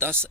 10